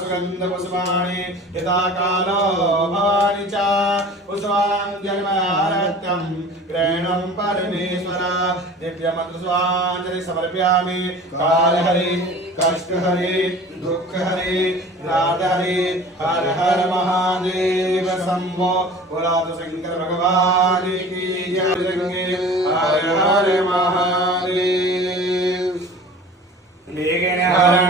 सुगंधपुष्पाणि यथा कालो भवानि च पुष्पाञ्जलिमयारत्यं ग्रहणं परमेश्वर दिव्यमन्त्रस्वाञ्जलि समर्पयामि। कालहरि कष्टहरि दुःखहरि राधहरि हर हर महादेव शंभो। बोला तो शंकर भगवान की जय। हर हर महादेव।